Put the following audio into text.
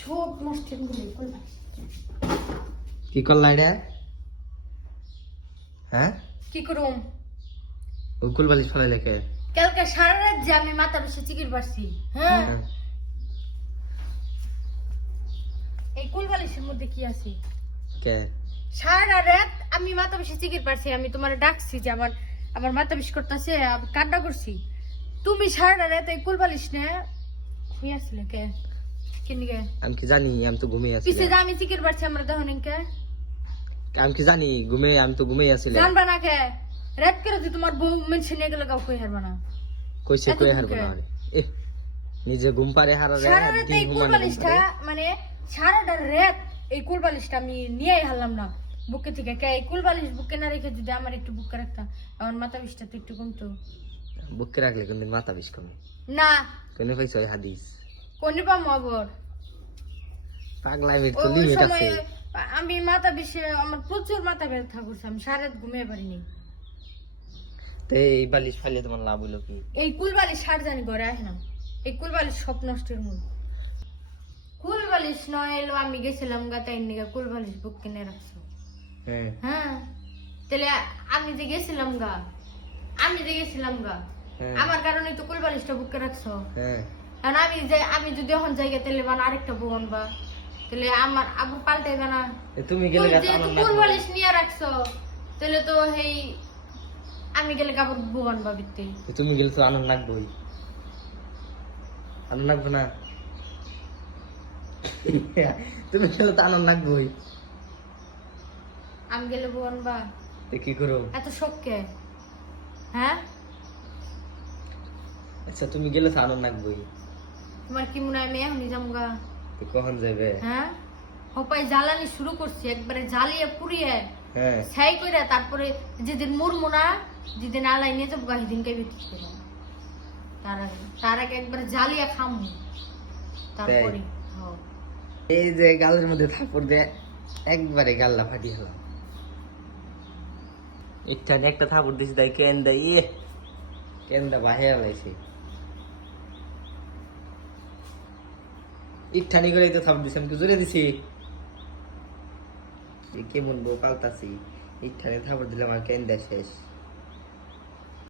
সব নষ্ট করে ফেললাম। কি করলা এটা? হ্যাঁ, কি করুম? উকুল বালিশ ফেলে লেখে। কালকে সারা রাত যে আমি মাথা বসে চিকির পারছি। হ্যাঁ, এই কুলবালিশের মধ্যে কি আছে? কে? সারা রাত আমি মাথা বসে চিকির পারছি। আমি তোমার ডাকছি যে আমার মাথা বিষ করতেছে, আমি কান্না করছি। তুমি সারা রাত এই কুলবালিশ নে শুয়ে আসছিলে কে? কিনকে? আমি কি জানি? আমি তো ঘুমিয়ে আছি। পিছে যে আমি চিকির পারছি আমরা দেখো কে? আমি কি জানি? আমি তো ঘুমিয়ে আছি। জানবা না কে? রাত করে যে তোমার বউ মেনশন নিয়ে গেলে কাউ কই হারবা না। কইছে কই হারবো না? নিজে ঘুম পারে হারারে সারা রাত এই কুলবালিশটা মানে সারাটা রাত এই কুলবালিশটা আমি নিয়েই হারলাম না বুকে থেকে। কে এই কুলবালিশ বুকে না রেখে যদি আমার একটু বুকে রাখতাম আমার মাথা বিষটা তো একটু কমতো। বুকে রাখলে কোনদিন মাথা বিষ কমে না? কোনে পাইছো ওই হাদিস? কোনে পাম আবার? পাগলামির তো ওই লিমিট সময় আছে। আমি মাথা বিষে আমার প্রচুর মাথা ব্যথা করছে, আমি সারা রাত ঘুমিয়ে পারিনি। তো এই বালিশ ফাইলে তোমার লাভ হলো কি? এই কুলবালিশ সার জানি ঘরে আসে না। এই কুলবালিশ সব নষ্টের মূল। কুলবালিশ নয় এলো আমি গেছিলাম গা তাই নিগা কুলবালিশ বুক কিনে রাখছো। হ্যাঁ হ্যাঁ, তাহলে আমি যে গেছিলাম গা হ্যাঁ আমার কারণে তো কুলবালিশটা বুকে রাখছো। হ্যাঁ। আর আমি যদি এখন জায়গা তাহলে বানা আরেকটা বউ আনবা, তাহলে আমার আবু পাল্টাইবে না? তুমি গেলে তুমি যেহেতু কুলবালিশ নিয়ে রাখছো তাহলে তো হেই আমি গেলে আবার বউ আনবা বিত্তে। তুমি গেলে তো আনন্দ লাগবেই। আনন্দ লাগবে না? তুমি গেলে তো আনন্দ লাগবেই। আমি গেলে বউ আনবা? কি করো? এত শখ কে? হ্যাঁ, আচ্ছা তুমি গেলে তো আনন্দ লাগবেই। তোমার কি মনে হয় আমি এখনই যামগা? তো কখন যাবে? হ্যাঁ, হপাই জ্বালানি শুরু করছি, একবারে জ্বালিয়ে পুড়িয়ে হ্যাঁ ছাই করে তারপরে যেদিন মরমো না, যেদিন আলাই নিয়ে যাবো সেদিনকে বিক্রি করবো। তার আগে একবারে জ্বালিয়ে খামু তারপরে। এই যে গালের মধ্যে থাপড় দিয়ে একবারে গাল্লা ফাটিয়ে হলাম। ইচ্ছানি একটা থাপড় দিছি তাই কেন্দা বাহে লাইছে। ইচ্ছানি করে তো থাপড় দিছি, আমি কি জোরে দিছি? কেমন বউ পাল্টাছি, ইচ্ছানি থাপড় দিলাম আর কেন্দা শেষ।